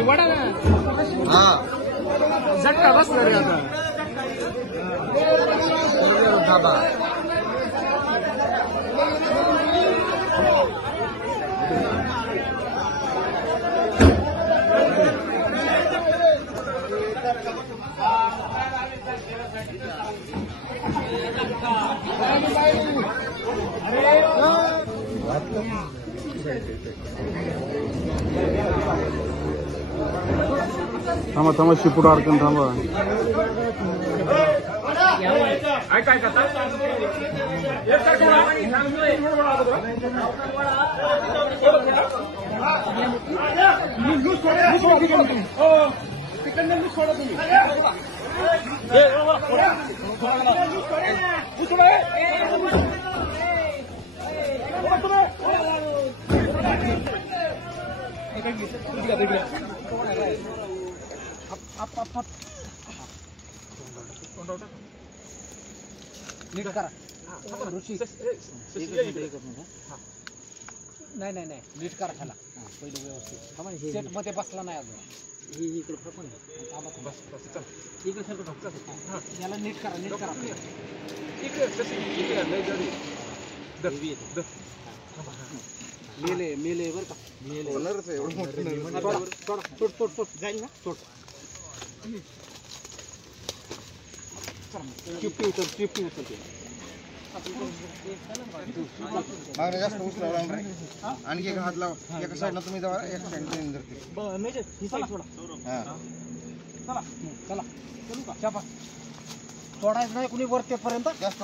वडा ना झटका बसला रे आता धाबा थांबा थांबा शिपूट अडकन थांबा नीट करा ऋषी नाही नाही नाही नीट करा त्याला पहिले व्यवस्थित सेट मध्ये बसला नाही अजून इकडे याला नीट करा मेले मेले बरं का सोड जाईल ना सोड चिपटी उचलते मागणे जास्त उचलावं रे आणखी एका हात लावा एका साईडला तुम्ही जावा एका साईडला तुम्ही धरते चला चला सोडायचं नाही कुणी वरतेपर्यंत जास्त